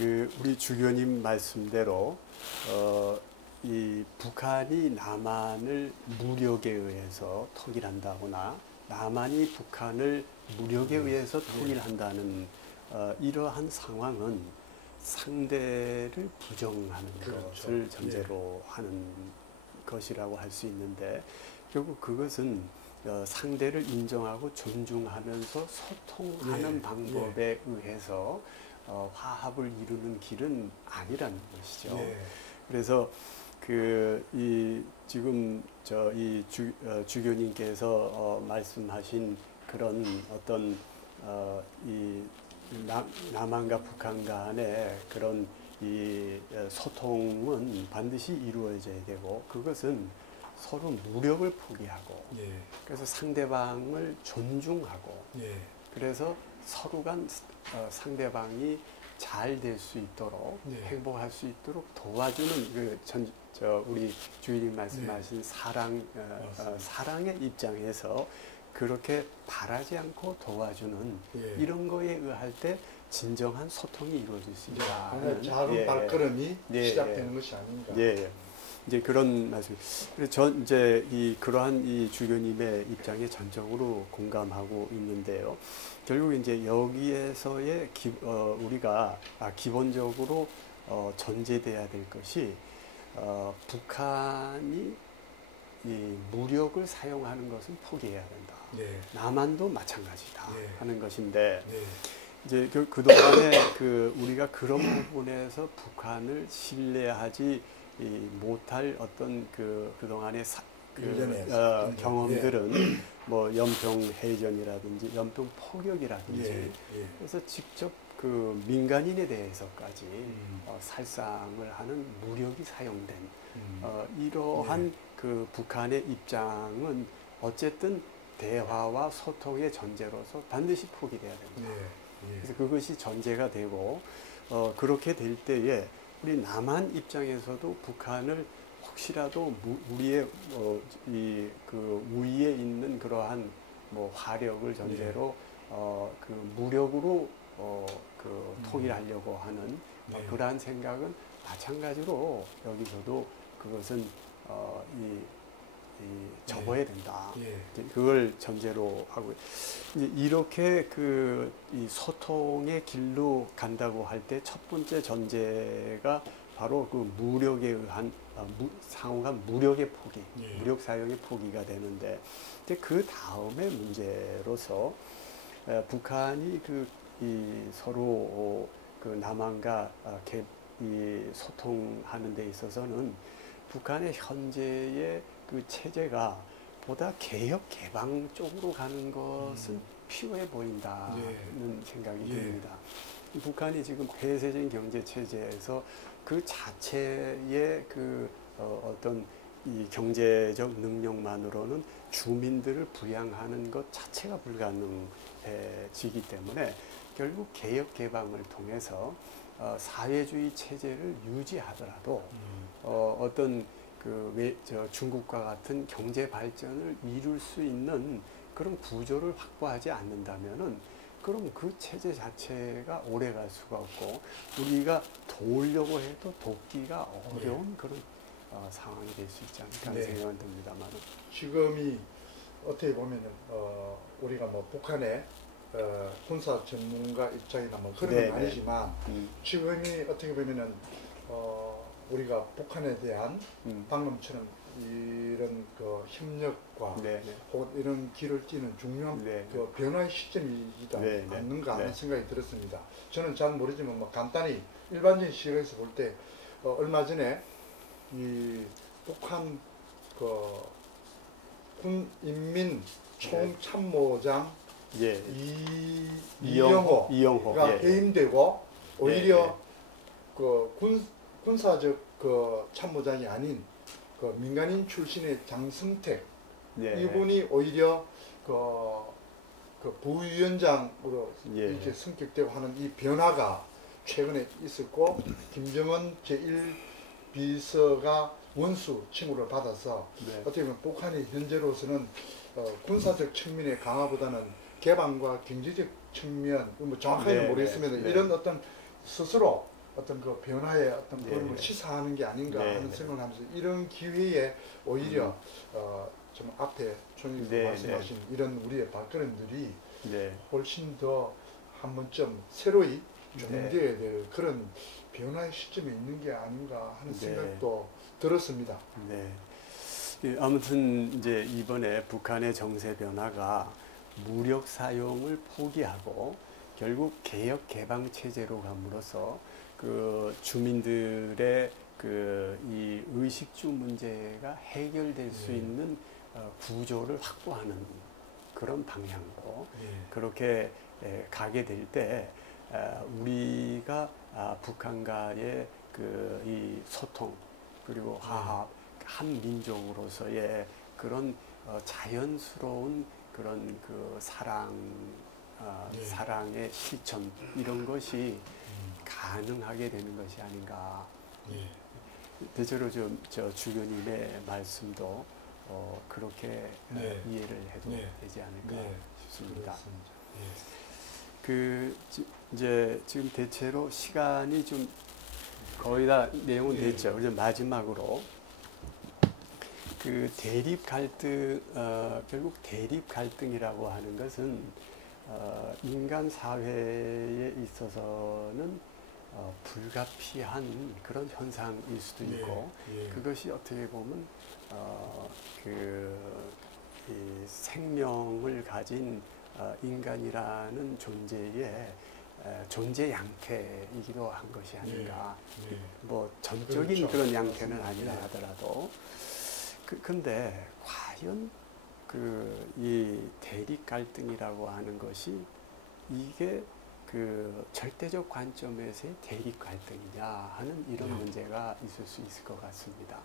우리 주교님 말씀대로 이 북한이 남한을 무력에 의해서 통일한다거나 남한이 북한을 무력에 의해서 통일한다는 이러한 상황은 상대를 부정하는 것을 전제로 하는 것이라고 할 수 있는데, 결국 그것은 상대를 인정하고 존중하면서 소통하는 방법에 의해서 화합을 이루는 길은 아니라는 것이죠. 그래서 지금 이 주교님께서 말씀하신 그런 어떤 이 남한과 북한 간의 그런 이 소통은 반드시 이루어져야 되고, 그것은 서로 무력을 포기하고, 그래서 상대방을 존중하고, 그래서 서로 간 상대방이 잘 될 수 있도록 행복할 수 있도록 도와주는 우리 주인님 말씀하신 사랑의 입장에서 그렇게 바라지 않고 도와주는 이런 거에 의할 때 진정한 소통이 이루어질 수 있다. 작은 발걸음이 시작되는 것이 아닌가. 이제 그런 말씀. 그래서 전 이제 그러한 이 주교님의 입장에 전적으로 공감하고 있는데요. 결국 이제 여기에서의 우리가 기본적으로 전제돼야 될 것이 북한이 이 무력을 사용하는 것은 포기해야 된다. 남한도 마찬가지다 하는 것인데, 이제 그동안에 우리가 그런 부분에서 북한을 신뢰하지 못할 어떤 그동안의 경험들은 뭐 연평해전이라든지 연평포격이라든지 그래서 직접 민간인에 대해서까지 살상을 하는 무력이 사용된 이러한 북한의 입장은 어쨌든 대화와 소통의 전제로서 반드시 포기돼야 됩니다. 그래서 그것이 전제가 되고, 그렇게 될 때에 우리 남한 입장에서도 북한을 혹시라도 우리의 우위에 있는 그러한 화력을 전제로 무력으로 통일하려고 하는 그러한 생각은 마찬가지로 여기서도 그것은 접어야 된다. 그걸 전제로 하고, 이렇게 이 소통의 길로 간다고 할 때 첫 번째 전제가 바로 무력에 의한 상호간 무력의 포기, 무력 사용의 포기가 되는데, 그 다음의 문제로서 북한이 서로 남한과 소통하는 데 있어서는 북한의 현재의 체제가 보다 개혁 개방 쪽으로 가는 것은 필요해 보인다는 생각이 듭니다. 북한이 지금 폐쇄적인 경제 체제에서 그 자체의 어떤 이 경제적 능력만으로는 주민들을 부양하는 것 자체가 불가능해지기 때문에 결국 개혁 개방을 통해서 사회주의 체제를 유지하더라도 어떤 중국과 같은 경제 발전을 이룰 수 있는 그런 구조를 확보하지 않는다면은, 그럼 그 체제 자체가 오래 갈 수가 없고 우리가 도우려고 해도 돕기가 어려운 그런 상황이 될 수 있지 않을까 하는 생각은 듭니다만, 지금이 어떻게 보면은 우리가 북한의 군사 전문가 입장이나 그런 건 아니지만 지금이 어떻게 보면은 우리가 북한에 대한 방금처럼 이런 협력과 혹은 이런 길을 찌는 중요한 변화의 시점이지도 않는가 하는 생각이 들었습니다. 저는 잘 모르지만 간단히 일반적인 시각에서 볼 때 얼마 전에 이 북한 군인민 총참모장 이영호가 해임되고 오히려 군사적 참모장이 아닌 민간인 출신의 장승택 이분이 오히려 부위원장으로 이제 승격되고 하는 이 변화가 최근에 있었고, 김정은 제1비서가 원수 칭호를 받아서 어떻게 보면 북한이 현재로서는 군사적 측면의 강화보다는 개방과 경제적 측면, 정확하게는 모르겠으면 이런 어떤 스스로 어떤 그 변화의 어떤 그런 시사하는 게 아닌가 하는 생각을 하면서 이런 기회에 오히려 좀 앞에 총리께서 말씀하신 이런 우리의 발걸음들이 훨씬 더 한 번쯤 새로이 조명되어야 될 그런 변화의 시점에 있는 게 아닌가 하는 생각도 들었습니다. 아무튼 이제 이번에 북한의 정세 변화가 무력 사용을 포기하고 결국 개혁 개방 체제로 감으로써 그 주민들의 그 이 의식주 문제가 해결될 수 있는 구조를 확보하는 그런 방향으로 그렇게 가게 될 때 우리가 북한과의 그 이 소통 그리고 화합 한 민족으로서의 그런 자연스러운 그런 그 사랑의 실천 이런 것이 가능하게 되는 것이 아닌가. 대체로 저 주교님의 말씀도 그렇게 이해를 해도 되지 않을까 싶습니다. 이제 지금 대체로 시간이 좀 거의 다 내용은 됐죠. 그래서 마지막으로 그 대립 갈등, 결국 대립 갈등이라고 하는 것은 인간 사회에 있어서는 불가피한 그런 현상일 수도 있고 그것이 어떻게 보면 이 생명을 가진 인간이라는 존재의 존재 양태이기도 한 것이 아닌가. 뭐 전적인 그런 양태는 아니라 하더라도 근데 과연 이 대립 갈등이라고 하는 것이 이게 그 절대적 관점에서의 대립 갈등이냐 하는 이런 문제가 있을 수 있을 것 같습니다.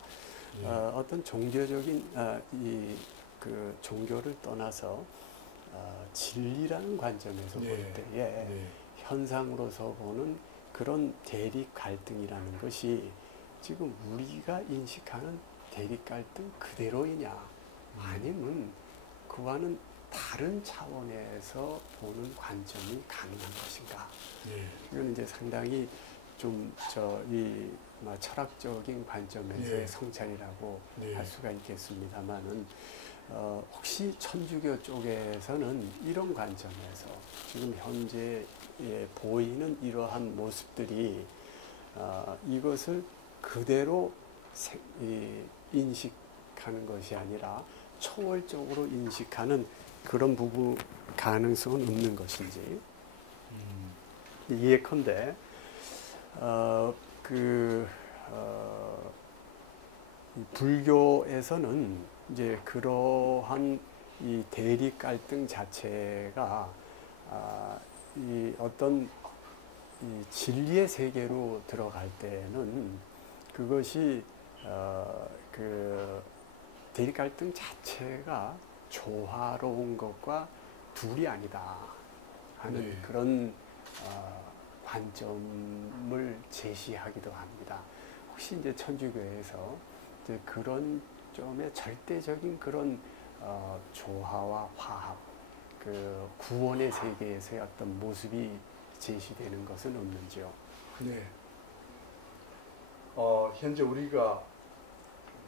어떤 종교적인 그 종교를 떠나서 진리라는 관점에서 볼 때에 현상으로서 보는 그런 대립 갈등이라는 것이 지금 우리가 인식하는 대립 갈등 그대로이냐 아니면 그와는 다른 차원에서 보는 관점이 가능한 것인가. 이건 이제 상당히 좀 이 철학적인 관점에서의 성찰이라고 할 수가 있겠습니다만은 혹시 천주교 쪽에서는 이런 관점에서 지금 현재 보이는 이러한 모습들이 이것을 그대로 인식하는 것이 아니라 초월적으로 인식하는 그런 부분 가능성은 없는 것인지 예컨대 이 불교에서는 이제 그러한 이 대립 갈등 자체가 이 어떤 이 진리의 세계로 들어갈 때는 그것이 그 대립 갈등 자체가 조화로운 것과 둘이 아니다 하는 그런 관점을 제시하기도 합니다. 혹시 이제 천주교에서 이제 그런 점의 절대적인 그런 조화와 화합, 그 구원의 세계에서의 어떤 모습이 제시되는 것은 없는지요? 현재 우리가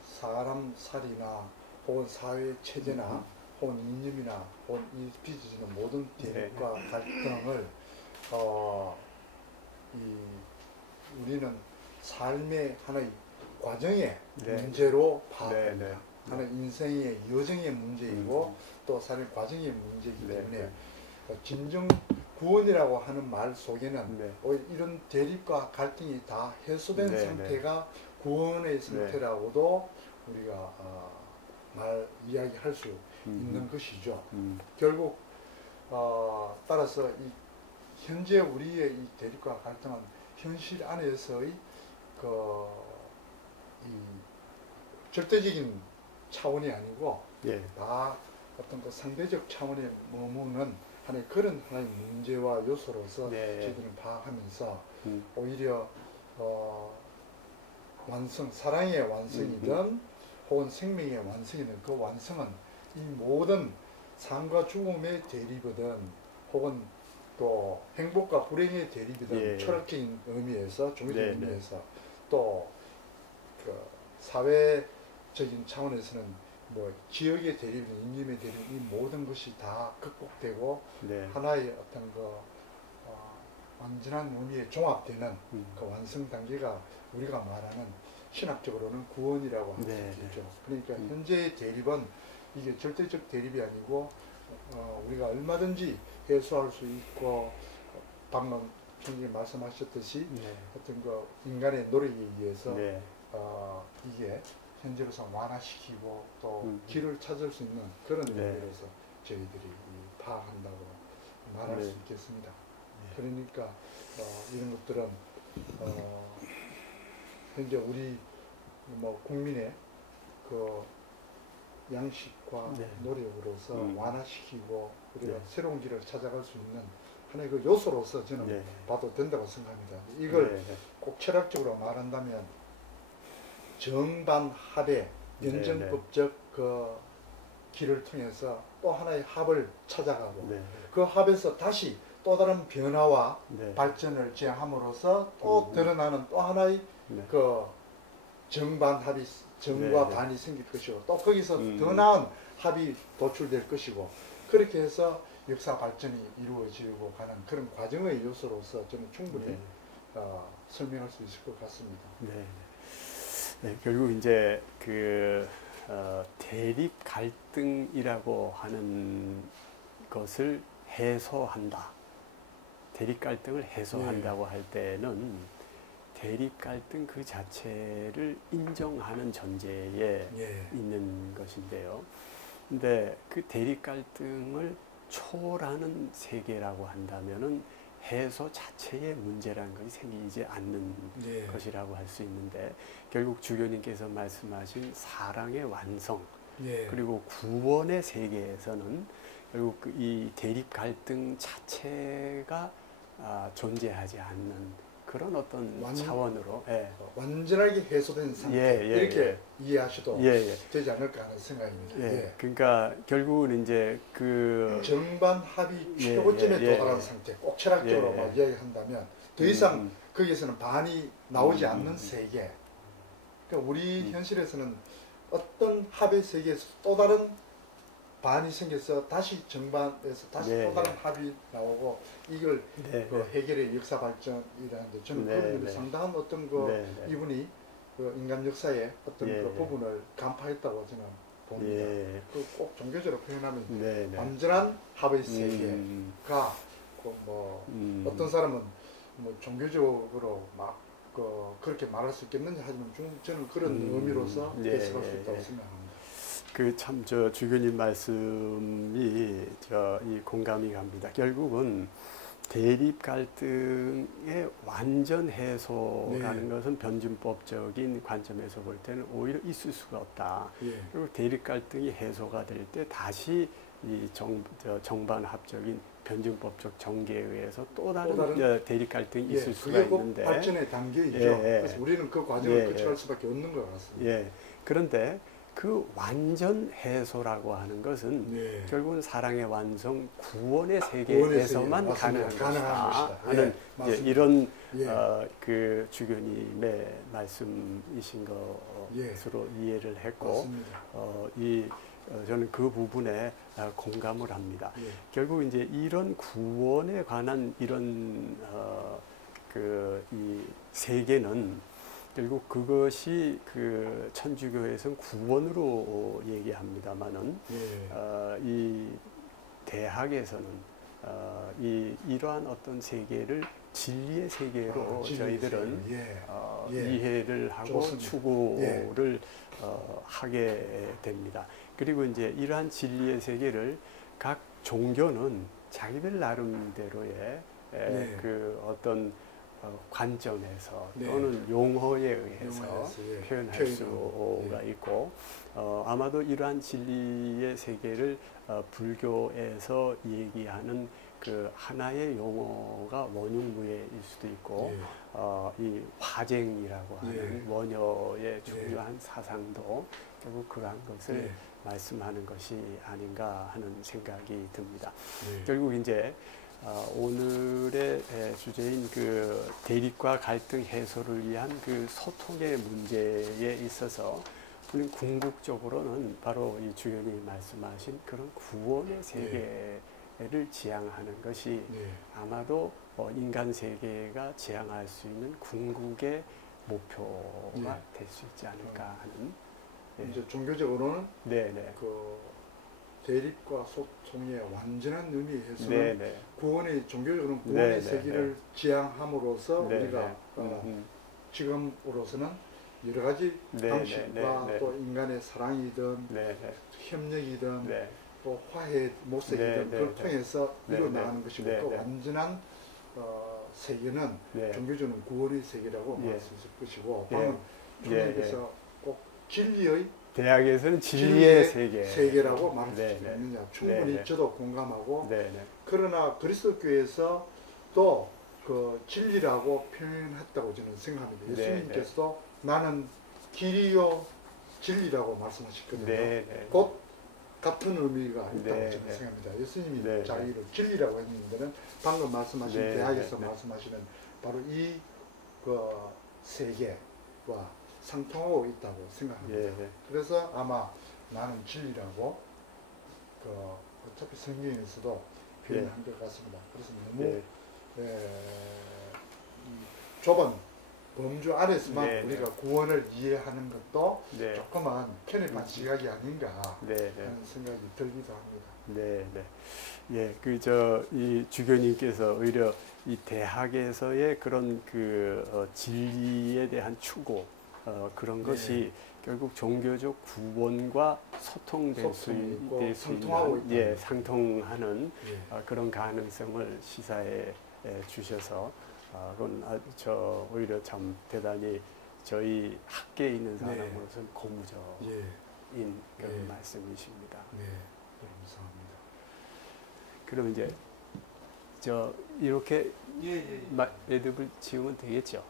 사람 살이나 혹은 사회 체제나 혹은 이념이나 혹은 이 빚어지는 모든 대립과 갈등을 우리는 삶의 하나의 과정의 문제로 파악합니다. 하나의 인생의 여정의 문제이고 또 삶의 과정의 문제이기 때문에 진정 구원이라고 하는 말 속에는 이런 대립과 갈등이 다 해소된 상태가 구원의 상태라고도 우리가 이야기할 수 있는 것이죠. 결국 따라서 현재 우리의 이 대립과 갈등은 현실 안에서의 이 절대적인 차원이 아니고 다 어떤 그 상대적 차원에 머무는 그런 하나의 문제와 요소로서 저희들은 파악하면서 오히려 사랑의 완성이든 혹은 생명의 완성이든 그 완성은 이 모든 삶과 죽음의 대립이든 혹은 또 행복과 불행의 대립이든 철학적인 의미에서 종교적인 의미에서 또 그 사회적인 차원에서는 뭐 지역의 대립이든 임금의 대립 이 모든 것이 다 극복되고 하나의 어떤 그 완전한 의미에 종합되는 그 완성 단계가 우리가 말하는 신학적으로는 구원이라고 할 수 있겠죠. 그러니까 현재의 대립은 이게 절대적 대립이 아니고 우리가 얼마든지 해소할 수 있고 방금 총장님 말씀하셨듯이 어떤 그 인간의 노력에 의해서 이게 현재로서 완화시키고 또 길을 찾을 수 있는 그런 의미로서 저희들이 파악한다고 말할 수 있겠습니다. 그러니까 이런 것들은 현재 우리 뭐 국민의 그 양식과 노력으로서 완화시키고 우리가 새로운 길을 찾아갈 수 있는 하나의 그 요소로서 저는 봐도 된다고 생각합니다. 이걸 꼭 철학적으로 말한다면 정반합의 연정법적 그 길을 통해서 또 하나의 합을 찾아가고 그 합에서 다시 또 다른 변화와 발전을 제함으로써 또 드러나는 또 하나의 그 정반합이 정과 반이 생길 것이고 또 거기서 더 나은 합이 도출될 것이고 그렇게 해서 역사 발전이 이루어지고 가는 그런 과정의 요소로서 저는 충분히 설명할 수 있을 것 같습니다. 결국 이제 그 대립 갈등이라고 하는 것을 해소한다. 대립 갈등을 해소한다고 할 때는 대립 갈등 그 자체를 인정하는 전제에 있는 것인데요. 근데 그 대립 갈등을 초월하는 세계라고 한다면은 해소 자체의 문제라는 것이 생기지 않는 것이라고 할 수 있는데 결국 주교님께서 말씀하신 사랑의 완성 그리고 구원의 세계에서는 결국 이 대립 갈등 자체가 존재하지 않는 그런 어떤 차원으로 완전하게 해소된 상태 이렇게 이해하셔도 되지 않을까 하는 생각입니다. 그러니까 결국은 이제 그 정반 합의 최고점에 도달한 상태, 꼭 철학적으로 이야기한다면 더 이상 거기에서는 반이 나오지 않는 세계. 그러니까 우리 현실에서는 어떤 합의 세계에서 또 다른 반이 생겨서 다시 정반에서 다시 또 다른 합이 나오고 이걸 그 해결의 역사 발전이라는데 저는 그런 상당한 어떤 그 이분이 그 인간 역사의 어떤 그 부분을 간파했다고 저는 봅니다. 꼭 종교적으로 표현하면 완전한 합의 세계가 뭐 어떤 사람은 뭐 종교적으로 막 그렇게 말할 수 있겠는지 하지만 저는 그런 의미로서 해석할 수 있다고 생각합니다. 그 참 저 주교님 말씀이 이 공감이 갑니다. 결국은 대립 갈등의 완전 해소라는 것은 변증법적인 관점에서 볼 때는 오히려 있을 수가 없다. 그리고 대립 갈등이 해소가 될 때 다시 이 정반합적인 변증법적 전개에 의해서 또 다른 대립 갈등이 있을 수가 있는데 발전의 단계이죠. 그래서 우리는 그 과정을 거쳐갈 수밖에 없는 것 같습니다. 그런데 그 완전 해소라고 하는 것은 결국은 사랑의 완성, 구원의 세계에서만 가능한 것이다 하는 이런 그 주교님의 말씀이신 것으로 이해를 했고 저는 그 부분에 공감을 합니다. 결국 이제 이런 구원에 관한 이런 이 세계는 결국 그것이 그 천주교에서는 구원으로 얘기합니다만은 이 대학에서는 이러한 어떤 세계를 진리의 세계로 저희들은 이해를 하고 추구를 하게 됩니다. 그리고 이제 이러한 진리의 세계를 각 종교는 자기들 나름대로의 그 어떤 관점에서 또는 용어에 의해서 표현할 수가 있고 아마도 이러한 진리의 세계를 불교에서 얘기하는 그 하나의 용어가 원흉무예일 수도 있고 이 화쟁이라고 하는 원효의 중요한 사상도 결국 그러한 것을 말씀하는 것이 아닌가 하는 생각이 듭니다. 결국 이제 오늘의 주제인 그 대립과 갈등 해소를 위한 그 소통의 문제에 있어서 우리는 궁극적으로는 바로 이 주연이 말씀하신 그런 구원의 세계를 지향하는 것이 아마도 인간 세계가 지향할 수 있는 궁극의 목표가 될 수 있지 않을까 하는. 이제 종교적으로는 그 대립과 소통의 완전한 의미에서는 구원의 종교적으로는 구원의 세계를 지향함으로써 우리가 지금으로서는 여러 가지 방식과 또 인간의 사랑이든 협력이든 또 화해 모색이든 그걸 통해서 이루어나가는 것이고 또 완전한 세계는 종교적으로는 구원의 세계라고 말할 수 있을 것이고 방금 주님께서 꼭 진리의 대학에서는 진리의 세계라고 말할 수 있느냐 충분히 저도 공감하고 그러나 그리스도교에서 또 그 진리라고 표현했다고 저는 생각합니다. 예수님께서도 나는 길이요 진리라고 말씀하셨거든요. 곧 같은 의미가 있다고 저는 생각합니다. 예수님이 자기를 진리라고 했는데는 방금 말씀하신 대학에서 말씀하시는 바로 이 그 세계와 상통하고 있다고 생각합니다. 그래서 아마 나는 진리라고 그 어차피 성경에서도 표현한 것 같습니다. 그래서 너무 좁은 범주 안에서만 우리가 구원을 이해하는 것도 조금은 편협한 시각이 아닌가 하는 생각이 들기도 합니다. 이 주교님께서 오히려 이 대학에서의 그런 진리에 대한 추구 그런 것이 결국 종교적 구원과 소통될 수 있는 상통하는 그런 가능성을 시사해 주셔서 그건 오히려 참 대단히 저희 학계에 있는 사람으로서는 고무적인 그런 말씀이십니다. 감사합니다. 그럼 이제 이렇게 매듭을 지으면 되겠죠?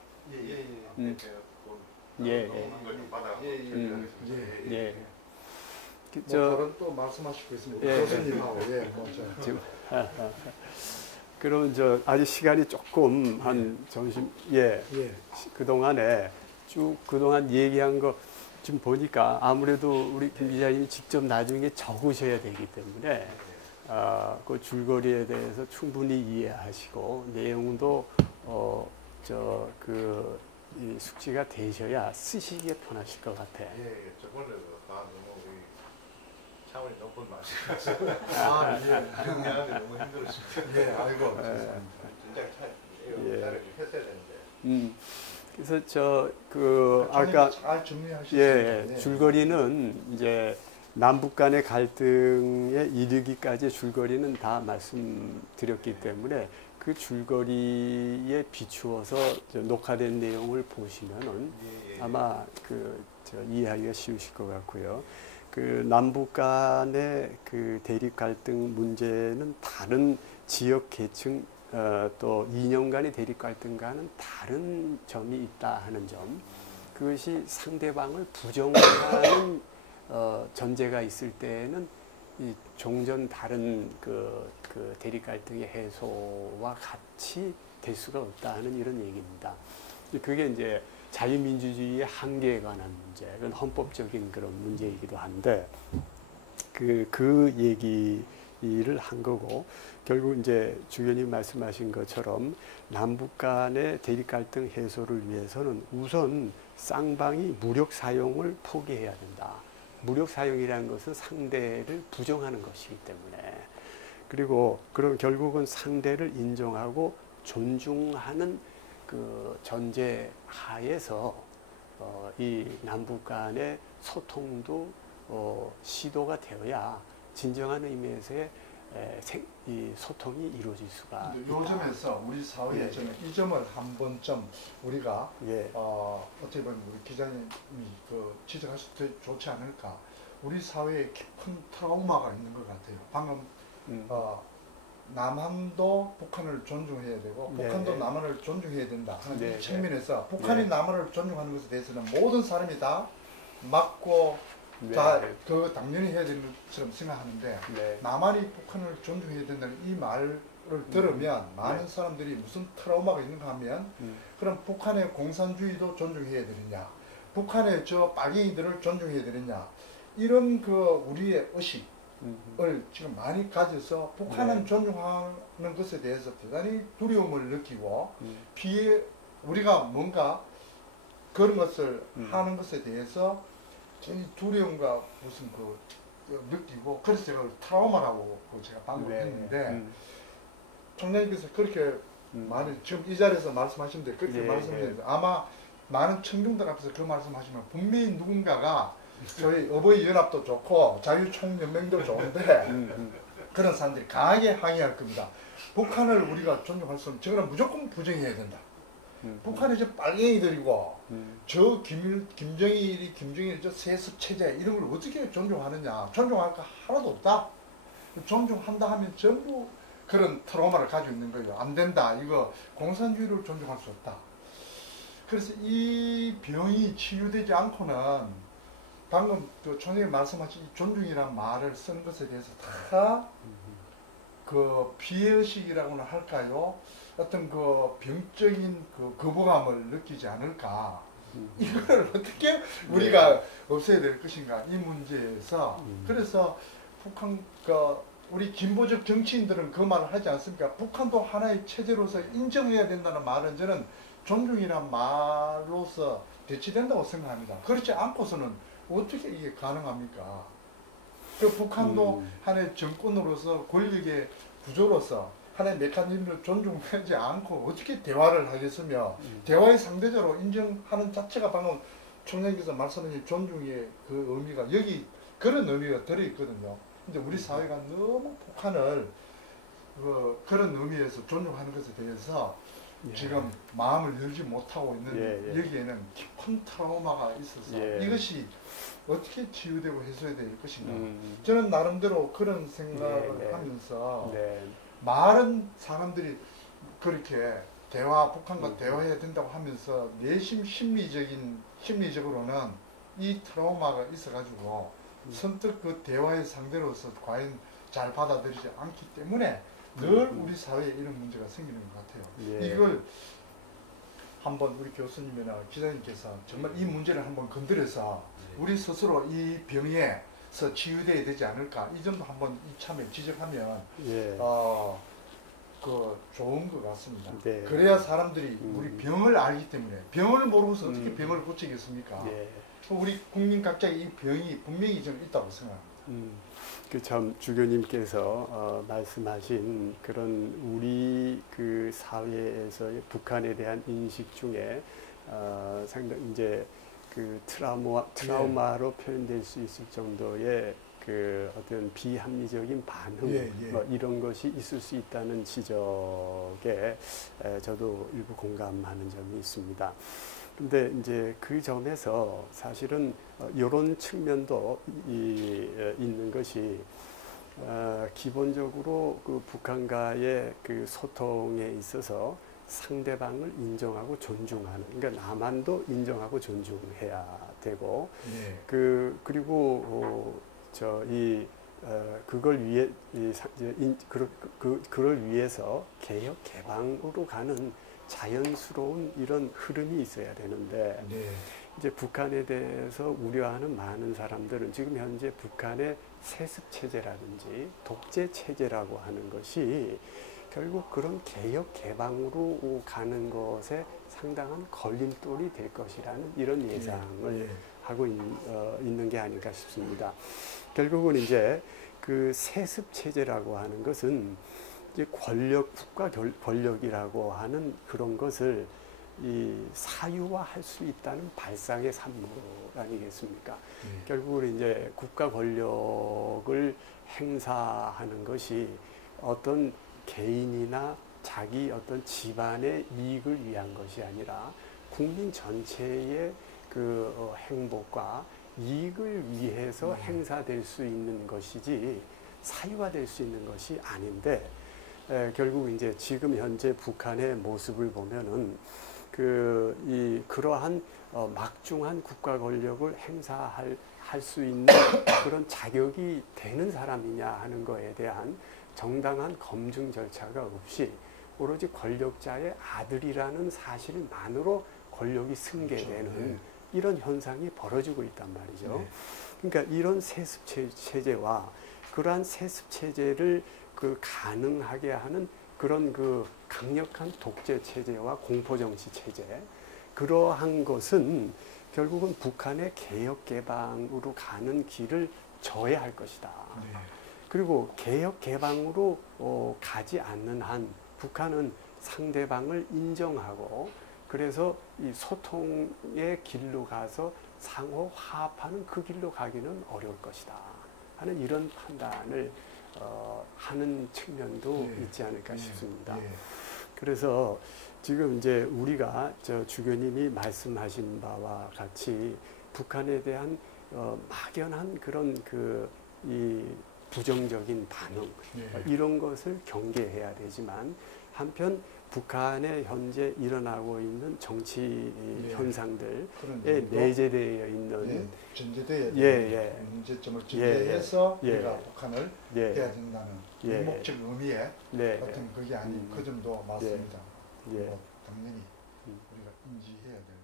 다른 또 말씀하시고 있습니다. 교수님하고 그럼 아직 시간이 조금 한 점심 그동안에 쭉 그동안 얘기한 거 지금 보니까 아무래도 우리 김 기자님이 직접 나중에 적으셔야 되기 때문에 그 줄거리에 대해서 충분히 이해하시고 내용도 이 숙지가 되셔야 쓰시기에 편하실 것 같아. 저번에 너무 차원이 높은 말씀이라서 정리하는데 너무 힘들었습니다. 아이고. 진짜 했어야 되는데. 그래서 아까 잘 정리하셨습니다. 줄거리는 이제 남북 간의 갈등에 이르기까지의 줄거리는 다 말씀드렸기 때문에 그 줄거리에 비추어서 녹화된 내용을 보시면은 아마 이해하기가 쉬우실 것 같고요. 그 남북 간의 그 대립 갈등 문제는 다른 지역 계층 또 이념 간의 대립 갈등과는 다른 점이 있다 하는 점, 그것이 상대방을 부정하는 전제가 있을 때는 이 종전 다른 그 대립 갈등의 해소와 같이 될 수가 없다 하는 이런 얘기입니다. 그게 이제 자유민주주의의 한계에 관한 문제, 그건 헌법적인 그런 문제이기도 한데 그 얘기를 한 거고, 결국 이제 주교님 말씀하신 것처럼 남북 간의 대립 갈등 해소를 위해서는 우선 쌍방이 무력 사용을 포기해야 된다. 무력 사용이라는 것은 상대를 부정하는 것이기 때문에, 그리고 그럼 결국은 상대를 인정하고 존중하는 그 전제 하에서 이 남북 간의 소통도 시도가 되어야 진정한 의미에서의 이 소통이 이루어질 수가 있다. 요즘에서 우리 사회에 저는 이 점을 한 번쯤 우리가 어떻게 보면 우리 기자님이 지적하실 때 좋지 않을까. 우리 사회에 깊은 트라우마가 있는 것 같아요. 방금 남한도 북한을 존중해야 되고 북한도 남한을 존중해야 된다 하는 이 측면에서 북한이 남한을 존중하는 것에 대해서는 모든 사람이 다 맞고 더 당연히 해야 되는 것처럼 생각하는데 남한이 북한을 존중해야 된다는 이 말을 들으면 많은 사람들이 무슨 트라우마가 있는가 하면 그럼 북한의 공산주의도 존중해야 되느냐, 북한의 저 빨갱이들을 존중해야 되느냐, 이런 그 우리의 의식을 지금 많이 가져서 북한은 존중하는 것에 대해서 대단히 두려움을 느끼고 우리가 뭔가 그런 것을 하는 것에 대해서 두려움과 무슨 느끼고, 그래서 제가 트라우마라고 제가 방금 했는데, 총장님께서 그렇게 많이 지금 이 자리에서 말씀하시는데 그렇게 말씀하셨는데, 아마 많은 청중들 앞에서 그 말씀하시면 분명히 누군가가 저희 어버이 연합도 좋고 자유총연맹도 좋은데 그런 사람들이 강하게 항의할 겁니다. 북한을 우리가 존중할 수 없는, 저거는 무조건 부정해야 된다. 북한이 저 빨갱이들이고 저 김정일이 저 세습 체제 이런 걸 어떻게 존중하느냐, 존중할 거 하나도 없다. 존중한다 하면 전부 그런 트라우마를 가지고 있는 거예요. 안 된다, 이거 공산주의를 존중할 수 없다. 그래서 이 병이 치유되지 않고는 방금 총장님 말씀하신 존중이라는 말을 쓰는 것에 대해서 다 그 피해의식이라고는 할까요? 어떤 그 병적인 그 거부감을 느끼지 않을까. 이걸 어떻게 우리가 없애야 될 것인가, 이 문제에서. 그래서 북한, 우리 진보적 정치인들은 그 말을 하지 않습니까? 북한도 하나의 체제로서 인정해야 된다는 말은 저는 존중이란 말로서 대치된다고 생각합니다. 그렇지 않고서는 어떻게 이게 가능합니까? 그 북한도 하나의 정권으로서 권력의 구조로서 하나의 메커니즘을 존중하지 않고 어떻게 대화를 하겠으며, 대화의 상대적으로 인정하는 자체가 방금 총장님께서 말씀하신 존중의 그 의미가 여기 그런 의미가 들어있거든요. 근데 우리 사회가 너무 북한을 그런 의미에서 존중하는 것에 대해서 지금 마음을 열지 못하고 있는, 여기에는 깊은 트라우마가 있어서 이것이 어떻게 치유되고 해소될 것인가. 저는 나름대로 그런 생각을 하면서 많은 사람들이 그렇게 북한과 대화해야 된다고 하면서 내심 심리적으로는 이 트라우마가 있어가지고 선뜻 그 대화의 상대로서 과연 잘 받아들이지 않기 때문에 늘 우리 사회에 이런 문제가 생기는 것 같아요. 이걸 한번 우리 교수님이나 기자님께서 정말 이 문제를 한번 건드려서 우리 스스로 이 병에서 치유돼야 되지 않을까, 이 점도 한번 이참에 지적하면 좋은 것 같습니다. 그래야 사람들이 우리 병을 알기 때문에, 병을 모르고서 어떻게 병을 고치겠습니까? 우리 국민 각자의 이 병이 분명히 좀 있다고 생각합니다. 그 참 주교님께서 말씀하신 그런 우리 그 사회에서의 북한에 대한 인식 중에 상당히 이제 그 트라우마로 표현될 수 있을 정도의 그 어떤 비합리적인 반응, 뭐 이런 것이 있을 수 있다는 지적에 저도 일부 공감하는 점이 있습니다. 근데 이제 그 점에서 사실은 이런 측면도 있는 것이 기본적으로 그 북한과의 그 소통에 있어서 상대방을 인정하고 존중하는, 그러니까 남한도 인정하고 존중해야 되고, 그리고 그걸 위해서 개혁 개방으로 가는 자연스러운 이런 흐름이 있어야 되는데, 이제 북한에 대해서 우려하는 많은 사람들은 지금 현재 북한의 세습 체제라든지 독재 체제라고 하는 것이 결국 그런 개혁 개방으로 가는 것에 상당한 걸림돌이 될 것이라는 이런 예상을 하고 있는 게 아닐까 싶습니다. 결국은 이제 그 세습 체제라고 하는 것은 이제 국가 권력이라고 하는 그런 것을 사유화할 수 있다는 발상의 산물 아니겠습니까? 결국은 이제 국가 권력을 행사하는 것이 어떤 개인이나 자기 어떤 집안의 이익을 위한 것이 아니라 국민 전체의 그 행복과 이익을 위해서 행사될 수 있는 것이지 사유화될 수 있는 것이 아닌데, 결국 이제 지금 현재 북한의 모습을 보면은 그러한 막중한 국가 권력을 행사할 수 있는 그런 자격이 되는 사람이냐 하는 거에 대한 정당한 검증 절차가 없이 오로지 권력자의 아들이라는 사실만으로 권력이 승계되는 그렇죠. 네. 이런 현상이 벌어지고 있단 말이죠. 네. 그러니까 이런 세습 체제와 그러한 세습 체제를 그 가능하게 하는 그런 그 강력한 독재 체제와 공포 정치 체제, 그러한 것은 결국은 북한의 개혁 개방으로 가는 길을 저해할 할 것이다. 네. 그리고 개혁 개방으로 가지 않는 한 북한은 상대방을 인정하고 그래서 이 소통의 길로 가서 상호 화합하는 그 길로 가기는 어려울 것이다 하는 이런 판단을 하는 측면도 네. 있지 않을까 네. 싶습니다. 네. 그래서 지금 이제 우리가 주교님이 말씀하신 바와 같이 북한에 대한 막연한 그런 이 부정적인 반응 네. 이런 것을 경계해야 되지만 한편 북한에 현재 일어나고 있는 정치 네. 현상들에 내재되어 있는 네. 전제되어야 되는 문제점을 전제해서 우리가 북한을 해야 된다는 맹목적 의미의 어떤 그게 아닌 그 점도 맞습니다. 당연히 우리가 인지해야 돼요.